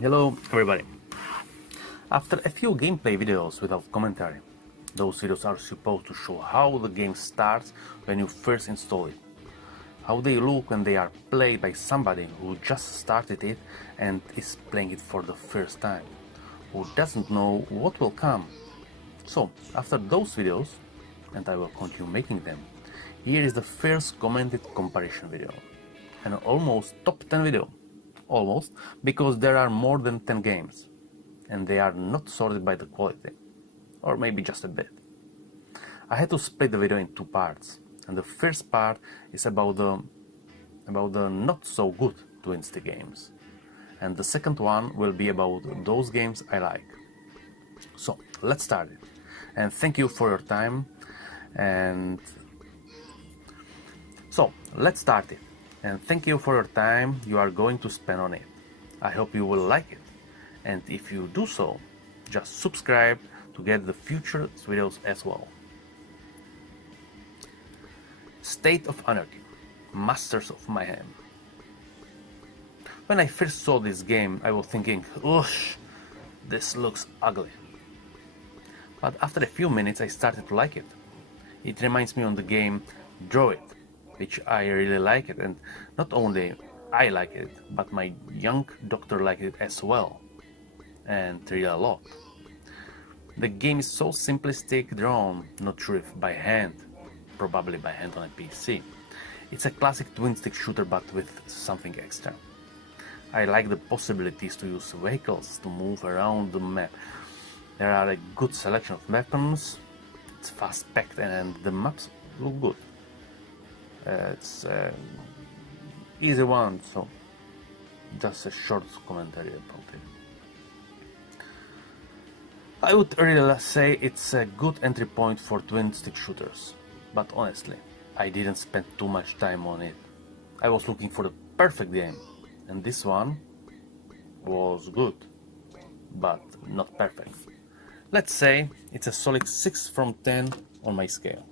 Hello everybody. After a few gameplay videos without commentary, those videos are supposed to show how the game starts when you first install it, how they look when they are played by somebody who just started it and is playing it for the first time, who doesn't know what will come. So after those videos, and I will continue making them, here is the first commented comparison video, an almost top 10 video. Almost, because there are more than 10 games, and they are not sorted by the quality, or maybe just a bit. I had to split the video in two parts, and the first part is about the not so good twin stick games, and the second one will be about those games I like. So let's start it, and thank you for your time. And so let's start it. And thank you for your time you are going to spend on it. I hope you will like it, and if you do so, just subscribe to get the future videos as well. State of Anarchy, Masters of Mayhem. When I first saw this game, I was thinking, "Oosh, this looks ugly." But after a few minutes I started to like it. It reminds me of the game Draw It, which I really like it, and not only I like it, but my young doctor liked it as well, and really a lot. The game is so simplistic, drawn, not sure if by hand, probably by hand on a PC. It's a classic twin stick shooter but with something extra. I like the possibilities to use vehicles to move around the map. There are a good selection of weapons, it's fast packed, and the maps look good. It's easy one, so just a short commentary about it. I would really say it's a good entry point for twin stick shooters, but honestly, I didn't spend too much time on it. I was looking for the perfect game, and this one was good, but not perfect. Let's say it's a solid 6 from 10 on my scale.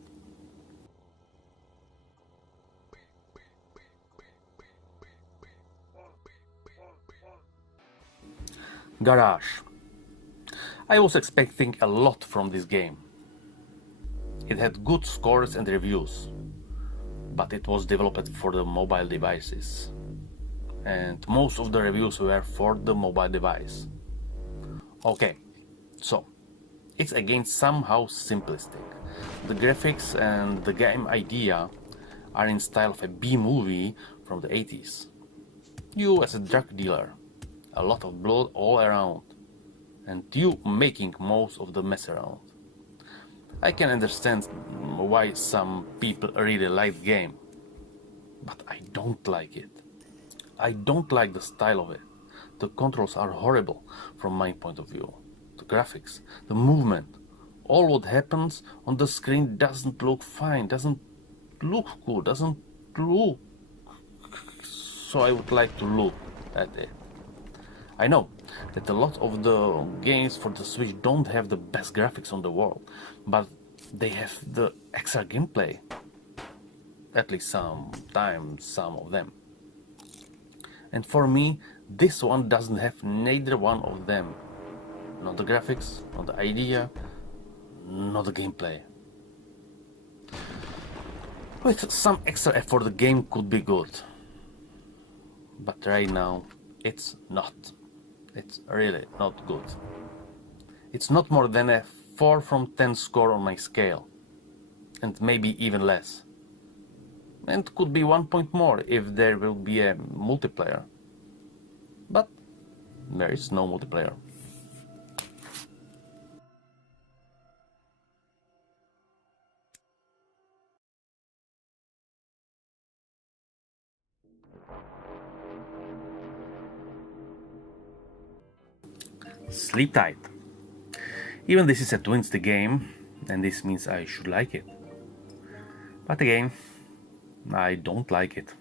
Garage. I was expecting a lot from this game. It had good scores and reviews, but it was developed for the mobile devices, and most of the reviews were for the mobile device. Okay, so it's again somehow simplistic. The graphics and the game idea are in style of a B-movie from the 80s. You as a drug dealer, a lot of blood all around, and you making most of the mess around. I can understand why some people really like the game, but I don't like it. I don't like the style of it. The controls are horrible from my point of view. The graphics, the movement, all what happens on the screen doesn't look fine, doesn't look cool, doesn't look so I would like to look at it. I know that a lot of the games for the Switch don't have the best graphics on the world, but they have the extra gameplay. At least sometimes, some of them. And for me, this one doesn't have neither one of them. Not the graphics, not the idea, not the gameplay. With some extra effort, the game could be good. But right now, it's not. It's really not good. It's not more than a 4 from 10 score on my scale, and maybe even less. And could be 1 point more if there will be a multiplayer. But there is no multiplayer. Sleep tight. Even this is a twin stick game, and this means I should like it. But again, I don't like it.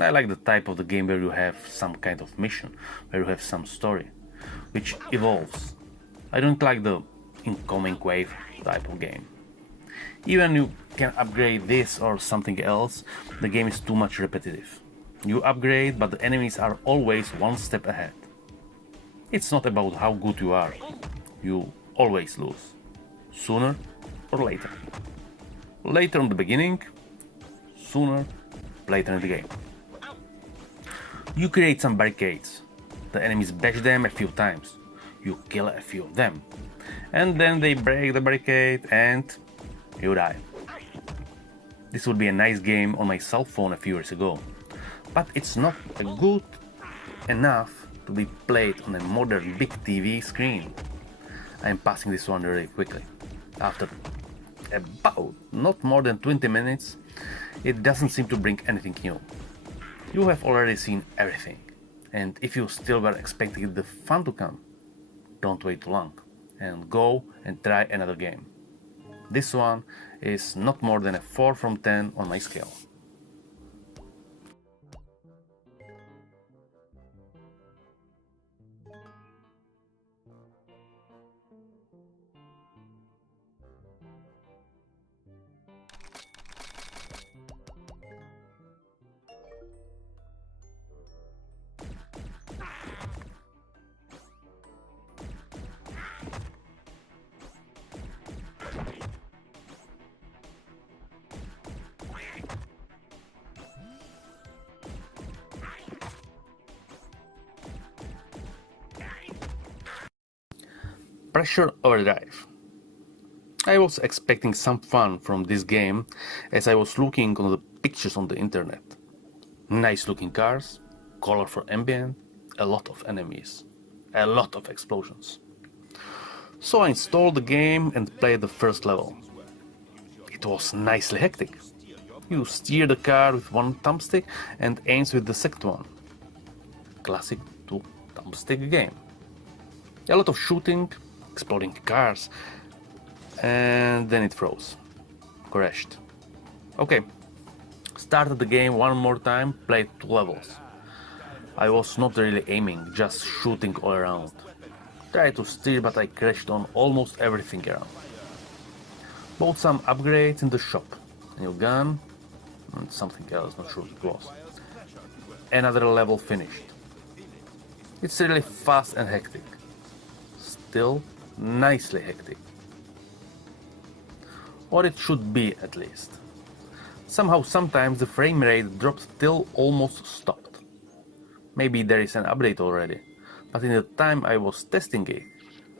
I like the type of the game where you have some kind of mission, where you have some story, which evolves. I don't like the incoming wave type of game. Even you can upgrade this or something else, the game is too much repetitive. You upgrade, but the enemies are always one step ahead. It's not about how good you are. You always lose, sooner or later. Later in the beginning, sooner, later in the game. You create some barricades. The enemies bash them a few times. You kill a few of them. And then they break the barricade and you die. This would be a nice game on my cell phone a few years ago. But it's not good enough to be played on a modern big TV screen. I am passing this one really quickly. After about not more than 20 minutes, it doesn't seem to bring anything new. You have already seen everything, and if you still were expecting the fun to come, don't wait too long and go and try another game. This one is not more than a 4 from 10 on my scale. Pressure Overdrive. I was expecting some fun from this game as I was looking on the pictures on the internet. Nice looking cars, colorful ambient, a lot of enemies, a lot of explosions. So I installed the game and played the first level. It was nicely hectic. You steer the car with one thumbstick and aims with the second one. Classic two thumbstick game. A lot of shooting, exploding cars, and then it froze. Crashed. Okay. Started the game one more time, played 2 levels. I was not really aiming, just shooting all around. Tried to steer, but I crashed on almost everything around. Bought some upgrades in the shop. A new gun, and something else, not sure what it was. Another level finished. It's really fast and hectic. Still nicely hectic. Or it should be, at least. Somehow sometimes the frame rate drops till almost stopped. Maybe there is an update already, but in the time I was testing it,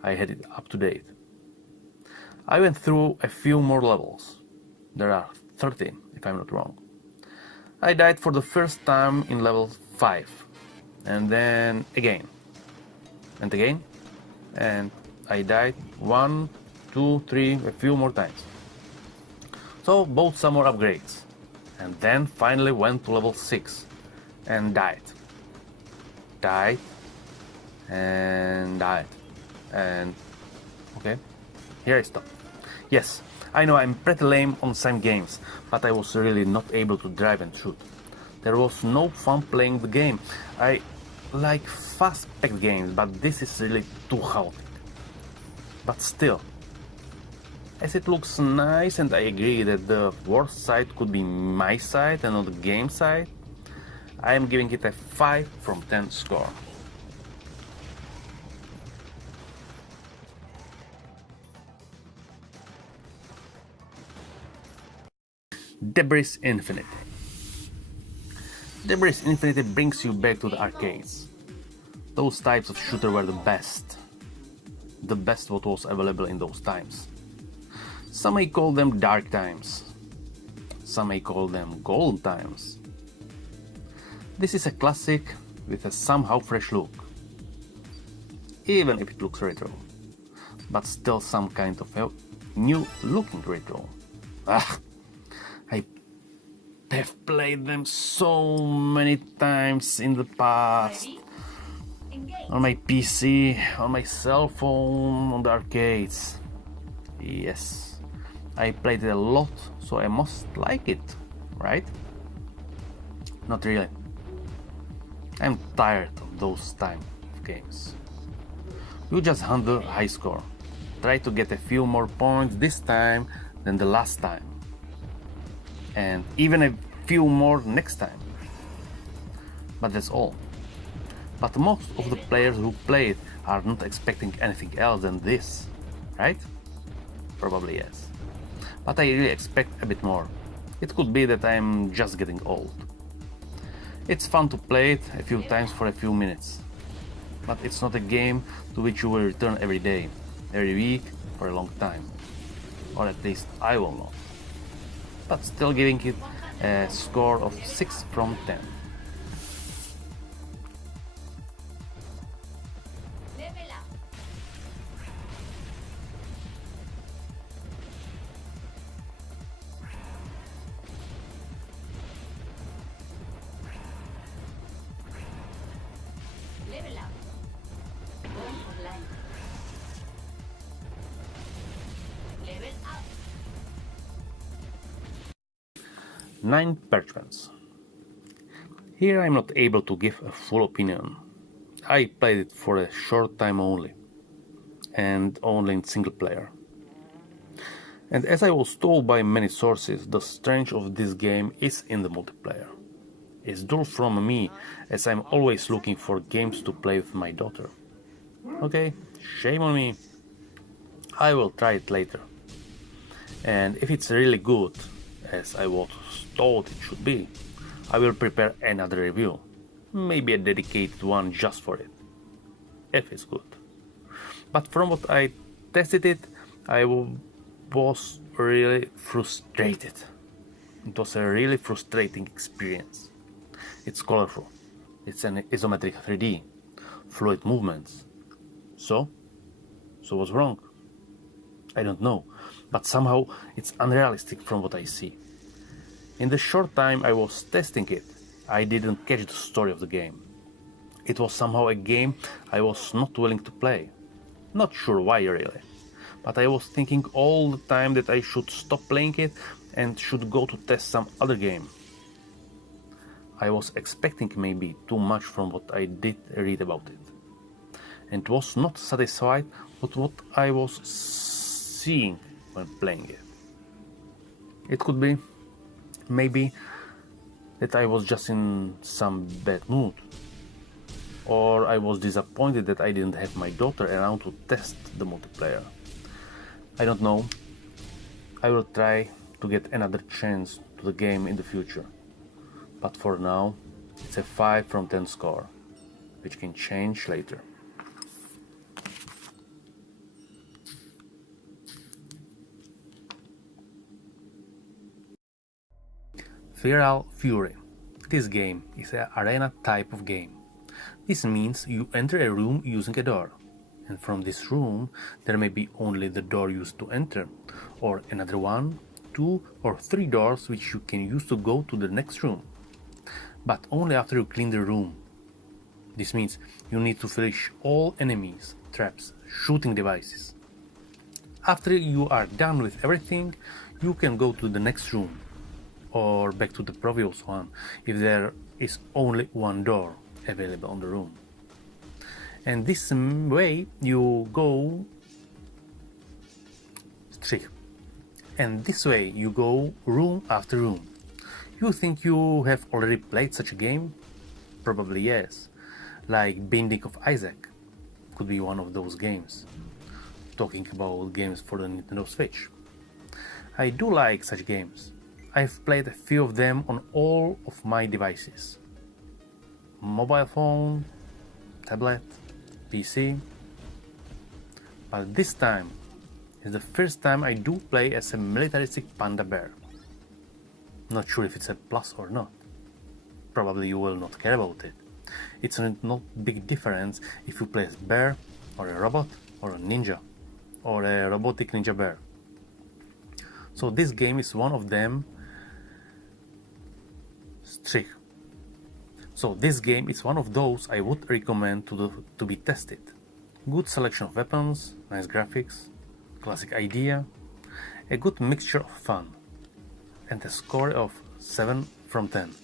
I had it up to date. I went through a few more levels. There are 13, if I'm not wrong. I died for the first time in level 5, and then again, and again, and I died 1, 2, 3, a few more times. So bought some more upgrades, and then finally went to level 6 and died. Died and died. And okay, here I stop. Yes, I know I'm pretty lame on some games, but I was really not able to drive and shoot. There was no fun playing the game. I like fast-paced games, but this is really too chaotic. But still, as it looks nice, and I agree that the worst side could be my side and not the game side, I am giving it a 5 from 10 score. Debris Infinity. Debris Infinity brings you back to the arcades. Those types of shooter were the best. The best what was available in those times. Some may call them dark times. Some may call them golden times. This is a classic with a somehow fresh look. Even if it looks retro. But still some kind of a new looking retro. I have played them so many times in the past. On my PC, on my cell phone, on the arcades. Yes, I played it a lot, so I must like it, right? Not really. I'm tired of those type of games. You just hunt the high score. Try to get a few more points this time than the last time. And even a few more next time. But that's all. But most of the players who play it are not expecting anything else than this, right? Probably yes. But I really expect a bit more. It could be that I'm just getting old. It's fun to play it a few times for a few minutes, but it's not a game to which you will return every day, every week, for a long time. Or at least I will not. But still giving it a score of 6 from 10. Level up. Going online. Level up. 9 Perchaments. Here I'm not able to give a full opinion. I played it for a short time only, and only in single player. And as I was told by many sources, the strength of this game is in the multiplayer. It's dull from me, as I'm always looking for games to play with my daughter. Okay, shame on me. I will try it later. And if it's really good, as I was told it should be, I will prepare another review. Maybe a dedicated one just for it. If it's good. But from what I tested it, I was really frustrated. It was a really frustrating experience. It's colorful. It's an isometric 3D. Fluid movements. So what's wrong? I don't know. But somehow it's unrealistic from what I see. In the short time I was testing it, I didn't catch the story of the game. It was somehow a game I was not willing to play. Not sure why really. But I was thinking all the time that I should stop playing it and should go to test some other game. I was expecting maybe too much from what I did read about it. And was not satisfied with what I was seeing when playing it. It could be, maybe, that I was just in some bad mood. Or I was disappointed that I didn't have my daughter around to test the multiplayer. I don't know. I will try to get another chance to the game in the future. But for now, it's a 5 from 10 score, which can change later. Feral Fury. This game is an arena type of game. This means you enter a room using a door, and from this room there may be only the door used to enter, or another 1, 2 or 3 doors which you can use to go to the next room, but only after you clean the room. This means you need to finish all enemies, traps, shooting devices. After you are done with everything, you can go to the next room, or back to the previous one if there is only one door available on the room. And this way you go room after room. You think you have already played such a game? Probably yes. Like Binding of Isaac could be one of those games. Talking about games for the Nintendo Switch. I do like such games. I've played a few of them on all of my devices. Mobile phone, tablet, PC. But this time is the first time I do play as a militaristic panda bear. Not sure if it's a plus or not. Probably you will not care about it. It's not big difference if you play as bear, or a robot, or a ninja, or a robotic ninja bear. So this game is one of them. So this game is one of those I would recommend to be tested. Good selection of weapons, nice graphics, classic idea, a good mixture of fun, and a score of 7 from 10.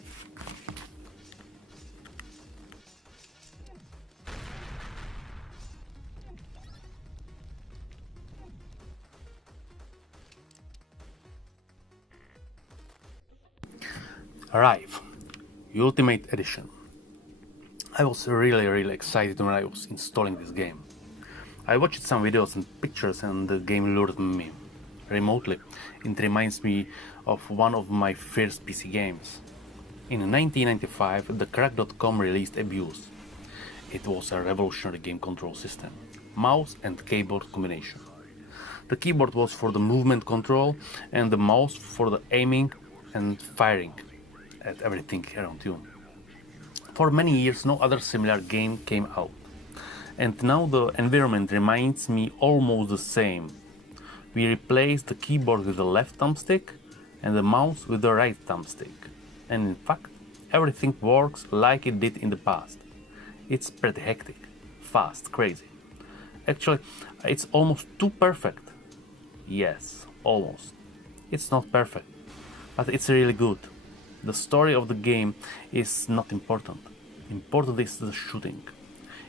Rive, Ultimate Edition. I was really excited when I was installing this game. I watched some videos and pictures and the game lured me remotely. It reminds me of one of my first PC games. In 1995, the Crack.com released Abuse. It was a revolutionary game control system, mouse and keyboard combination. The keyboard was for the movement control and the mouse for the aiming and firing at everything around you. For many years no other similar game came out, and now the environment reminds me almost the same. We replaced the keyboard with the left thumbstick and the mouse with the right thumbstick, and in fact everything works like it did in the past. It's pretty hectic, fast, crazy. Actually, it's almost too perfect. Yes, almost. It's not perfect, but it's really good. The story of the game is not important. Important is the shooting.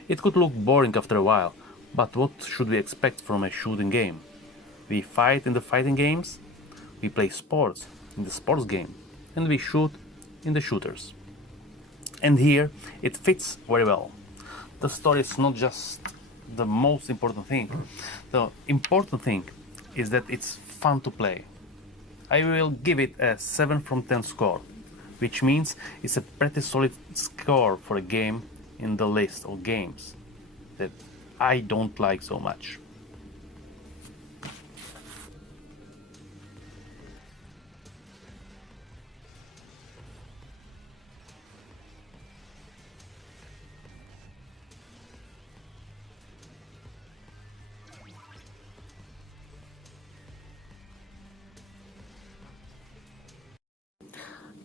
It could look boring after a while, but what should we expect from a shooting game? We fight in the fighting games, we play sports in the sports game, and we shoot in the shooters. And here it fits very well. The story is not just the most important thing. The important thing is that it's fun to play. I will give it a 7 from 10 score, which means it's a pretty solid score for a game in the list of games that I don't like so much.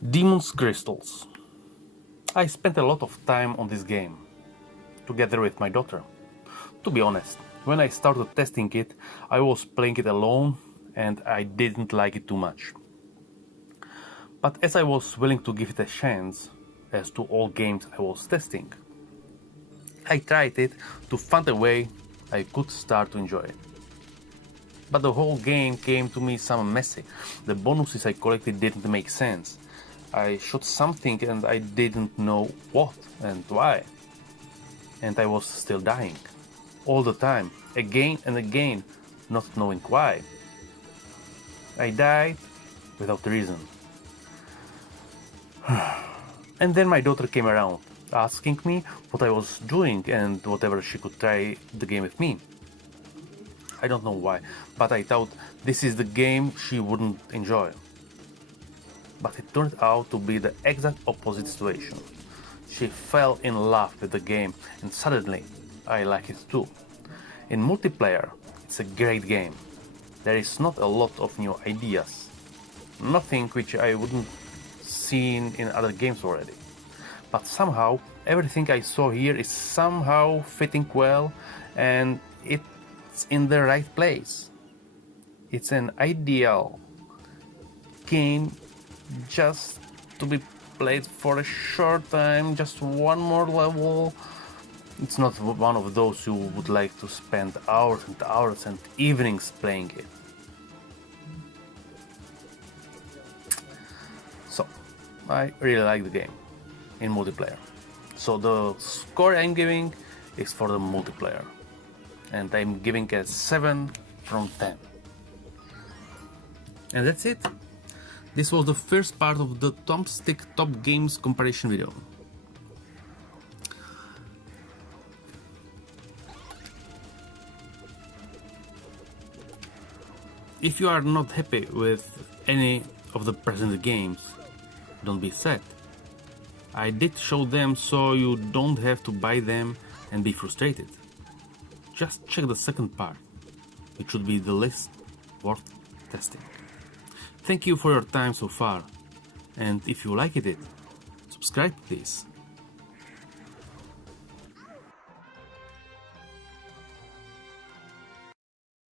Demon's Cristals. I spent a lot of time on this game, together with my daughter. To be honest, when I started testing it, I was playing it alone and I didn't like it too much. But as I was willing to give it a chance, as to all games I was testing, I tried it to find a way I could start to enjoy it. But the whole game came to me some messy. The bonuses I collected didn't make sense. I shot something and I didn't know what and why. And I was still dying. All the time, again and again, not knowing why. I died without reason. And then my daughter came around, asking me what I was doing and whatever she could try the game with me. I don't know why, but I thought this is the game she wouldn't enjoy. But it turned out to be the exact opposite situation. She fell in love with the game and suddenly I like it too. In multiplayer, it's a great game. There is not a lot of new ideas. Nothing which I wouldn't seen in other games already. But somehow everything I saw here is somehow fitting well and it's in the right place. It's an ideal game just to be played for a short time, just one more level. It's not one of those you would like to spend hours and hours and evenings playing it. So, I really like the game in multiplayer. So the score I'm giving is for the multiplayer. And I'm giving a 7 from 10. And that's it. This was the first part of the thumbstick top games comparison video. If you are not happy with any of the present games, don't be sad. I did show them so you don't have to buy them and be frustrated. Just check the second part. It should be the list worth testing. Thank you for your time so far, and if you liked it, subscribe please.